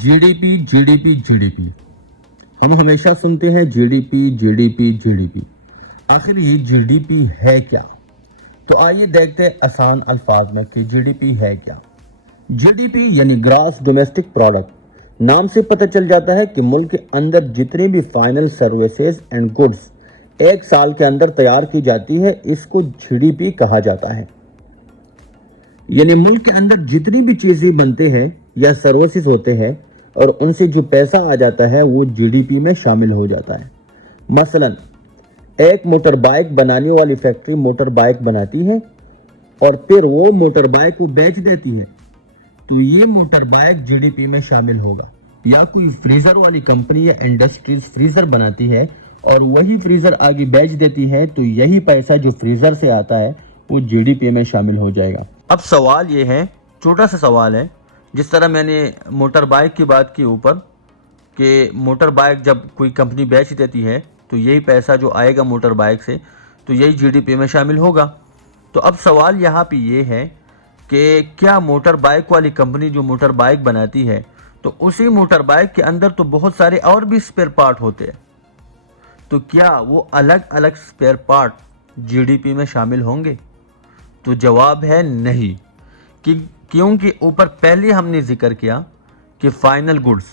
GDP GDP GDP हम हमेशा सुनते हैं जीडीपी जीडीपी जीडीपी। आखिर ये जीडीपी है क्या? तो आइए देखते हैं आसान अल्फाज में कि जीडीपी है क्या। जीडीपी यानी ग्रॉस डोमेस्टिक प्रोडक्ट। नाम से पता चल जाता है कि मुल्क के अंदर जितनी भी फाइनल सर्विसेज एंड गुड्स एक साल के अंदर तैयार की जाती है, इसको जीडीपी कहा जाता है। यानी मुल्क के अंदर जितनी भी चीजें बनते हैं या सर्विसेज होते हैं और उनसे जो पैसा आ जाता है वो जीडीपी में शामिल हो जाता है। मसलन एक मोटर बाइक बनाने वाली फैक्ट्री मोटर बाइक बनाती है और फिर वो मोटर बाइक को बेच देती है, तो ये मोटर बाइक जीडीपी में शामिल होगा। या कोई फ्रीजर वाली कंपनी या इंडस्ट्रीज फ्रीजर बनाती है और वही फ्रीजर आगे बेच देती है, तो यही पैसा जो फ्रीजर से आता है वो जीडीपी में शामिल हो जाएगा। अब सवाल ये है, छोटा सा सवाल है, जिस तरह मैंने मोटर बाइक की बात की ऊपर कि मोटर बाइक जब कोई कंपनी बेच देती है तो यही पैसा जो आएगा मोटर बाइक से, तो यही जीडीपी में शामिल होगा। तो अब सवाल यहाँ पे ये है कि क्या मोटर बाइक वाली कंपनी जो मोटर बाइक बनाती है, तो उसी मोटर बाइक के अंदर तो बहुत सारे और भी स्पेयर पार्ट होते हैं, तो क्या वो अलग अलग स्पेयर पार्ट जीडीपी में शामिल होंगे? तो जवाब है नहीं, क्योंकि ऊपर पहले हमने जिक्र किया कि फाइनल गुड्स,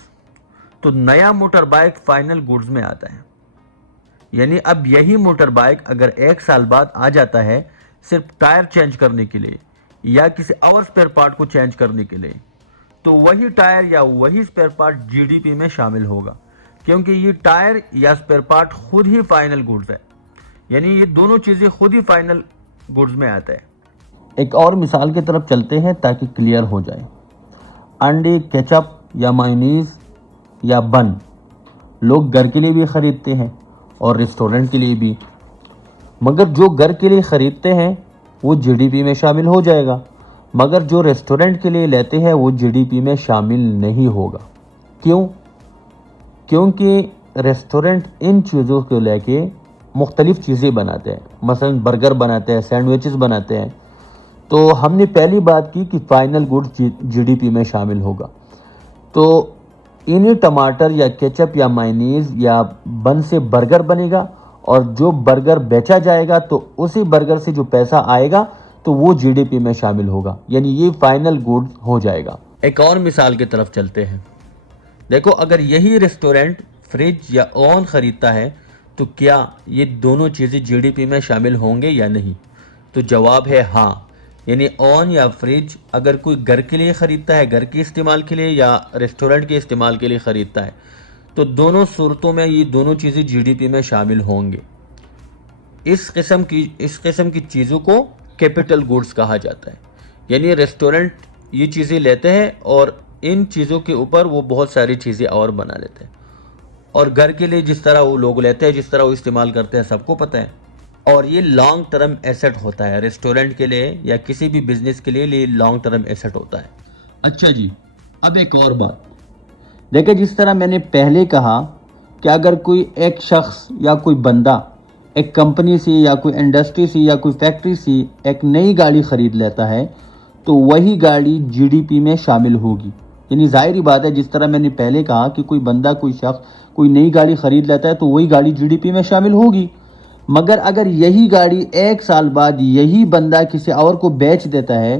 तो नया मोटर बाइक फाइनल गुड्स में आता है। यानी अब यही मोटर बाइक अगर एक साल बाद आ जाता है सिर्फ टायर चेंज करने के लिए या किसी और स्पेयर पार्ट को चेंज करने के लिए, तो वही टायर या वही स्पेयर पार्ट जीडीपी में शामिल होगा, क्योंकि ये टायर या स्पेयर पार्ट खुद ही फाइनल गुड्स है। यानी ये दोनों चीज़ें खुद ही फाइनल गुड्स में आता है। एक और मिसाल की तरफ चलते हैं ताकि क्लियर हो जाए। अंडे, केचप या मायोनीज या बन लोग घर के लिए भी ख़रीदते हैं और रेस्टोरेंट के लिए भी, मगर जो घर के लिए ख़रीदते हैं वो जीडीपी में शामिल हो जाएगा, मगर जो रेस्टोरेंट के लिए लेते हैं वो जीडीपी में शामिल नहीं होगा। क्यों? क्योंकि रेस्टोरेंट इन चीज़ों को लेके मुख्तलिफ़ चीज़ें बनाते हैं, मसलन बर्गर बनाते हैं, सैंडविचेस बनाते हैं। तो हमने पहली बात की कि फाइनल गुड्स जीडीपी में शामिल होगा, तो इन्हीं टमाटर या केचप या मायोनीज या बन से बर्गर बनेगा और जो बर्गर बेचा जाएगा तो उसी बर्गर से जो पैसा आएगा तो वो जीडीपी में शामिल होगा, यानी ये फाइनल गुड्स हो जाएगा। एक और मिसाल की तरफ चलते हैं। देखो, अगर यही रेस्टोरेंट फ्रिज या ओवन ख़रीदता है तो क्या ये दोनों चीज़ें जीडीपी में शामिल होंगे या नहीं? तो जवाब है हाँ। यानी ओवन या फ्रिज अगर कोई घर के लिए ख़रीदता है, घर के इस्तेमाल के लिए, या रेस्टोरेंट के इस्तेमाल के लिए ख़रीदता है, तो दोनों सूरतों में ये दोनों चीज़ें जीडीपी में शामिल होंगे। इस किस्म की चीज़ों को कैपिटल गुड्स कहा जाता है। यानी रेस्टोरेंट ये चीज़ें लेते हैं और इन चीज़ों के ऊपर वो बहुत सारी चीज़ें और बना लेते हैं, और घर के लिए जिस तरह वो लोग लेते हैं, जिस तरह वो इस्तेमाल करते हैं, सबको पता है। और ये लॉन्ग टर्म एसेट होता है रेस्टोरेंट के लिए या किसी भी बिजनेस के लिए ये लॉन्ग टर्म एसेट होता है। अच्छा जी, अब एक और बात देखिए, जिस तरह मैंने पहले कहा कि अगर कोई एक शख्स या कोई बंदा एक कंपनी से या कोई इंडस्ट्री से या कोई फैक्ट्री से एक नई गाड़ी ख़रीद लेता है तो वही गाड़ी जीडीपी में शामिल होगी। यानी ज़ाहिरी बात है, जिस तरह मैंने पहले कहा कि कोई बंदा, कोई शख्स कोई नई गाड़ी ख़रीद लेता है तो वही गाड़ी जीडीपी में शामिल होगी, मगर अगर यही गाड़ी एक साल बाद यही बंदा किसी और को बेच देता है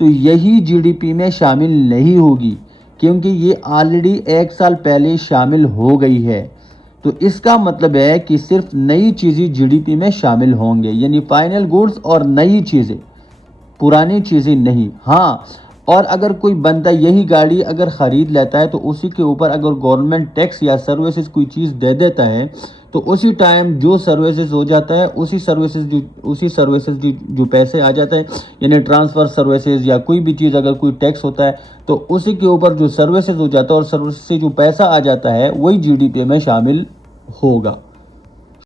तो यही जीडीपी में शामिल नहीं होगी, क्योंकि ये ऑलरेडी एक साल पहले शामिल हो गई है। तो इसका मतलब है कि सिर्फ नई चीज़ें जीडीपी में शामिल होंगे, यानी फाइनल गुड्स और नई चीज़ें, पुरानी चीज़ें नहीं। हाँ, और अगर कोई बंदा यही गाड़ी अगर ख़रीद लेता है तो उसी के ऊपर अगर गवर्नमेंट टैक्स या सर्विसेज कोई चीज़ दे देता है तो उसी टाइम जो सर्विसेज हो जाता है उसी सर्विसेज जो पैसे आ जाता है, यानी ट्रांसफ़र सर्विसेज या कोई भी चीज़ अगर कोई टैक्स होता है तो उसी के ऊपर जो सर्विसेज हो जाता है और सर्विस से जो पैसा आ जाता है वही जीडीपी में शामिल होगा।